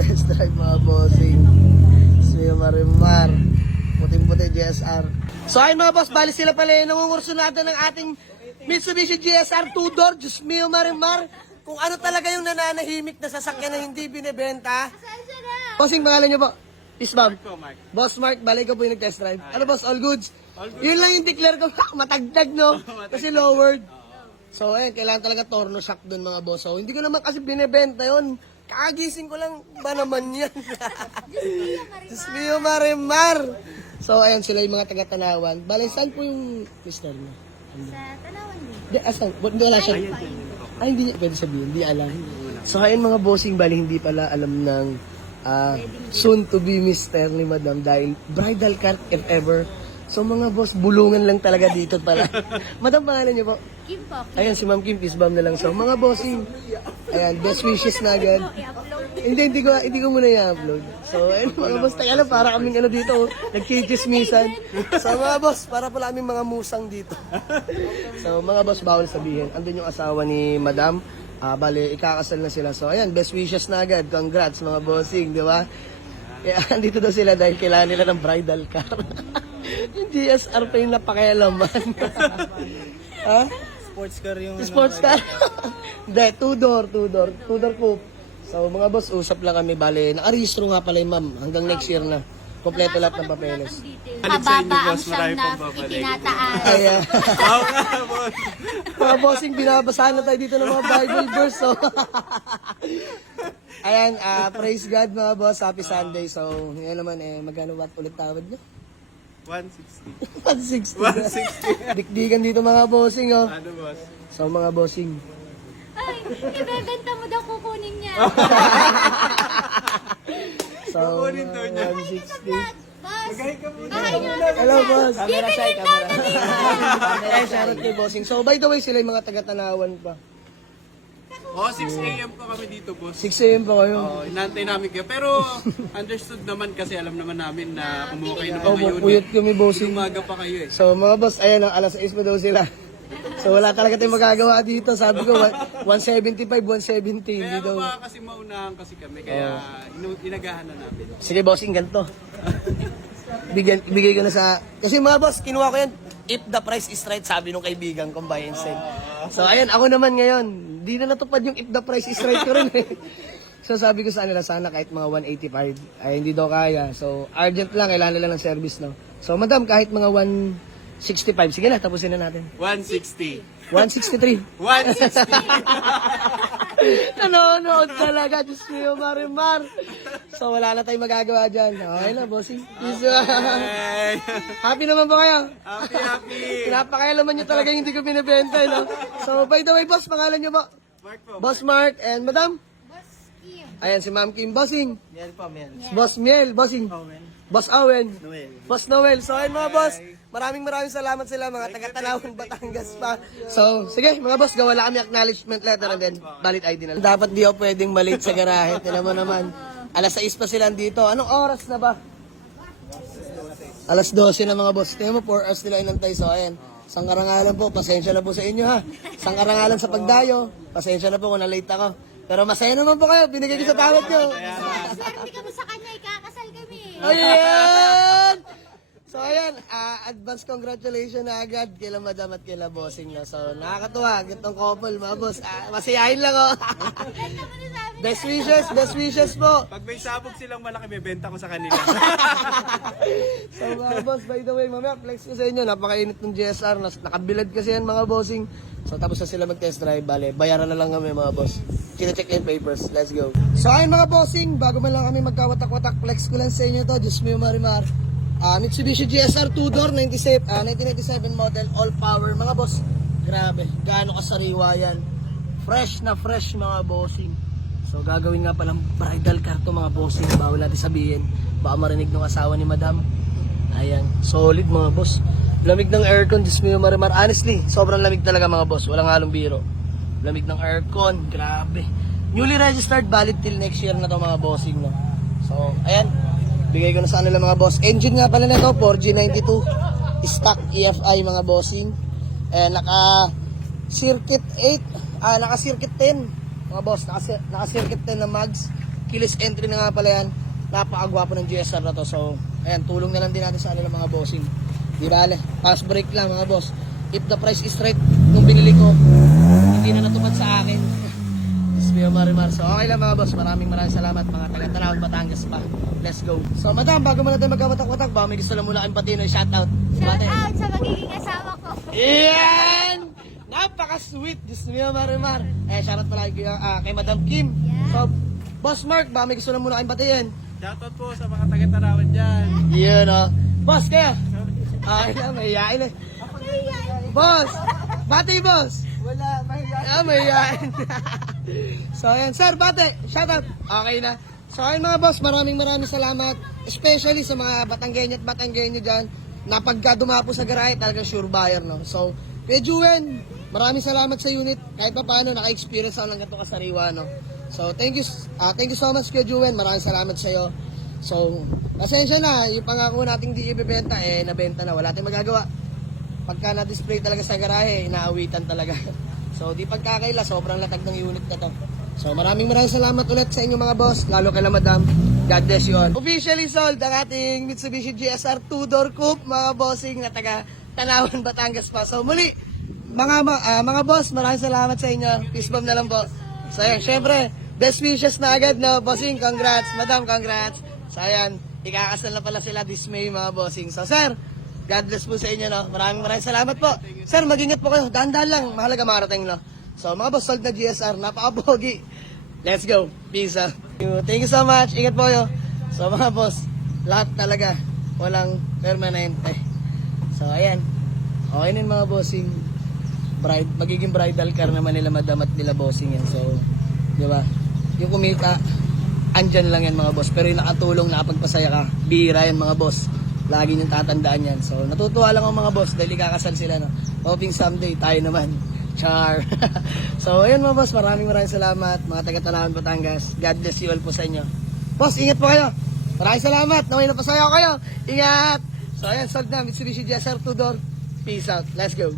test drive mga bossing. Suyo Marimar. Puting-puti GSR. So ayun mga boss, bali sila pala yung nangungursunado ng ating Mitsubishi GSR 2-door. Diyos mio Marimar. Kung ano talaga yung nananahimik na sasakyan na hindi binibenta. Bossing, pangalan nyo po? Isbam. Boss Mark, bali ko po yung nag-test drive. Ano boss, all goods? Yun lang yung declare ko. Matagdag no? Kasi lowered. So ayun, kailangan talaga torno shock dun mga boss. So hindi ko naman kasi binibenta yun. Kagising ko lang ba naman yan? Diyos mio Marimar. So ayun, sila yung mga taga-Tanawan. Bali, saan po yung mister mo? Sa Tanawan din. Di, asan? Hindi wala siya. Ay, hindi niya pwede sabihin. Hindi alam. So ayun mga bossing, bali hindi pala alam ng soon to be mister ni Madam dahil bridal cart if ever. So mga boss, bulungan lang talaga dito pala. Madam, pangalan niyo po? Kim po. Ayan, si Ma'am Kim, Isbam na lang. So mga bossing, ayan, best wishes na agad. Hindi ko muna i-upload. So ayun mga boss, tayo para kaming ano dito, nagkikismisan. So mga boss, para pala kaming mga musang dito. So mga boss, bawal sabihin. Andun yung asawa ni Madam. Bale, ikakasal na sila. So, ayan, best wishes na agad. Congrats, mga bossing, di ba? Kaya, andito daw sila dahil kailangan nila ng bridal car. Yung GSR pa yung napakialaman. Ha? Sports car yung... Sports car? Hindi, two-door coupe. So, mga boss, usap lang kami. Bale, nakarehistro nga pala yung ma'am. Hanggang next year na. Kompleto lahat ng papeles. Kababa ang siyang na itinataas. Ayan. Oo nga, boss. Mga bossing, binabasahan na tayo dito ng mga Bible verse. So. Ayan, praise God mga boss. Happy Sunday. So, ngayon naman, magkano watt ulit tawad nyo? 160. 160. Dikdikan dito mga bossing, oh. Ano, boss? So, mga bossing. Ay, ibebenta mo daw kukunin niya. So, Kukunin daw niya. 160. Boss, Magay ka muna. bahay niyo. Hello, boss. Bibigyan daw niya. Eh, shoutout kay bossing. So, by the way, sila yung mga taga-Tanawan pa. Oh, 6 a.m. pa kami dito, boss. 6 a.m. pa kayo. Oh, inantay namin kayo. Pero, understood naman kasi alam naman namin na kumuha kayo ng mga unit. Puyot kami, bossing. Umaga pa kayo eh. So mga boss, ayan, alas 6 pa daw sila. So wala talaga tayong magagawa dito. Sabi ko, 175, 170. Hindi Kaya daw. baka kasi maunahan kasi kami. Kaya inagahan na namin. Sige bossing, ganito. Bigay ko na sa... Kasi mga boss, kinuha ko yan. If the price is right, sabi nung kaibigan kong buy and sell. So ayan, ako naman ngayon. Di na natupad yung if the price is right ko rin eh. So sabi ko sa kanila, sana kahit mga 185. Ay hindi daw kaya. So urgent lang, kailangan nila ng service, no? So madam, kahit mga 165, sige na, tapusin na natin. 160. 163. 160. Nanonood talaga, Diyos mio, Marimar. So, wala na tayong magagawa dyan. Okay na, bossing. Hey. Happy naman ba kayo? Happy. Pinapakailaman nyo talaga yung hindi ko binibenta, no? So, by the way, boss, pangalan nyo ba? Mark po. Boss Mark and Madam? Boss Kim. Ayan, si Ma'am Kim. Bossing. Miel po, Miel. Boss Miel. Bossing. Boss Owen. Noel. Boss Noel. So, ayun mga boss. Maraming salamat sila, mga taga-Tanawan, Batangas pa. So, sige, mga boss, gawa lang kami acknowledgement letter and then valid ID na lang. Dapat di ako pwedeng malate sa garahe. Tinan mo naman. Alas 6 pa sila dito. Anong oras na ba? Alas 12 na mga boss. Tinan mo, 4 hours nila inantay. So, ayan. Sangkarangalan po, pasensya na po sa inyo ha. Sangkarangalan sa pagdayo. Pasensya na po kung na-late ako. Pero masaya naman po kayo. Binigay ko sa tawad nyo. Swerte kami sa kanya, ikakasal kami. Ayan! So ayan, advance congratulations na agad kila Madam at kila Bossing na. So nakakatuwa, gitong couple mga boss. Masiyahin lang oh. Best wishes po. Pag may sabog silang malaki, may benta ko sa kanila. So mga boss, by the way, mamaya flex ko sa inyo, napakainit ng GSR, nakabilad kasi yan mga bossing. So tapos na sila mag-test drive, bale, bayaran na lang kami mga boss. Chine-check in papers, let's go. So ayun mga bossing, bago man lang kami magkawatak-watak, flex ko lang sa inyo to, Diyos mo yung Marimar. Mitsubishi GSR 2-door, 1997 model, all power. Mga boss, grabe, gaano kasariwa yan. Fresh na fresh mga bossing. So gagawin nga palang bridal car to mga bossing. Bawal natin sabihin, baka marinig ng asawa ni Madam. Ayan, solid mga boss. Lamig ng aircon, Diyos mo yung Marimar. Honestly, sobrang lamig talaga mga boss, walang halong biro. Lamig ng aircon, grabe. Newly registered, valid till next year na to mga bossing, no? So, ayan. Bigay ko na sa kanila mga boss. Engine nga pala na to, 4G92. Stock EFI mga bossing. Naka-circuit 8, naka-circuit 10. Mga boss, naka-circuit 10 na mags. keyless entry na nga pala yan. Napakagwapo ng GSR na to. So, ayan, tulong na lang din natin sa kanila mga bossing. Di dali, pass break lang mga boss. If the price is right, nung binili ko, hindi na natupad sa akin. Ismeo Marimar. So, okay lang mga boss. Maraming salamat mga taga-Tanawag, Batangas pa. Let's go. So, madam, bago mo natin magkawatak-watak, baka may gusto lang muna kayong patino, shoutout. Shout out sa magiging asawa ko. Yan! Napaka-sweet, Ismeo Marimar. Shoutout pala kay Madam Kim. Yeah. So, Boss Mark, baka may gusto lang muna kayong patiin. Shoutout po sa mga taga-Tarawan dyan. Yun, oh. Boss, kaya? Ay, mahihain eh. Boss! Bati, boss! Wala, mahiya. Mahihain. So, ayan. Sir, bate, shoutout. Okay na. So, ayun mga boss, maraming salamat. Especially sa mga Batanggenyo at Batanggenyo dyan, na pagka dumapo sa garahe, talagang sure buyer, no? So, Kuya Juwen, maraming salamat sa unit. Kahit pa paano, naka-experience ako ng ganito kasariwa, no? So, thank you so much, Kuya Juwen. Maraming salamat sa iyo. So, pasensya na, yung pangako nating di ibebenta, nabenta na. Wala tayong magagawa. Pagka na-display talaga sa garahe, inaawitan talaga. So, di pagkakaila, sobrang latag ng unit na to. So, maraming salamat ulit sa inyo mga boss, lalo kay madam. God bless you all. Officially sold ang ating Mitsubishi GSR 2-door coupe, mga bossing na taga Tanawan, Batangas pa. So, muli, mga boss, maraming salamat sa inyo. Peace bomb na lang po. So, ayan, syempre, best wishes na agad, no? Bossing, congrats. Madam, congrats. So, ayan, ikakasal na pala sila this May, mga bossing. So, sir, God bless po sa inyo, no? Maraming salamat po. Sir, mag-ingat po kayo. Dahan-dahan lang. Mahalaga marating, no? So, mga boss, sold na GSR. Napaka-pogi. Let's go. Peace, ah. Thank you so much. Ingat po kayo. So, mga boss, lahat talaga. Walang permanente. So, ayan. Okay na yun, mga bossing. Magiging bridal car naman nila madam at nila bossing yan. So, di ba? Yung kumita, andyan lang yan mga boss. Pero yung nakatulong, nakapagpasaya ka, bihira yan mga boss. Lagi niyong tatandaan yan. So, natutuwa lang ang mga boss dahil ikakasal sila, no? Hoping someday, tayo naman. Char. So, ayun mga boss, maraming salamat. Mga taga-Tanawan, Batangas. God bless you all po sa inyo. Boss, ingat po kayo. Maraming salamat. Naway napasaya ko kayo. Ingat. So, ayan, sold na. Mitsubishi GSR 2-door. Peace out. Let's go.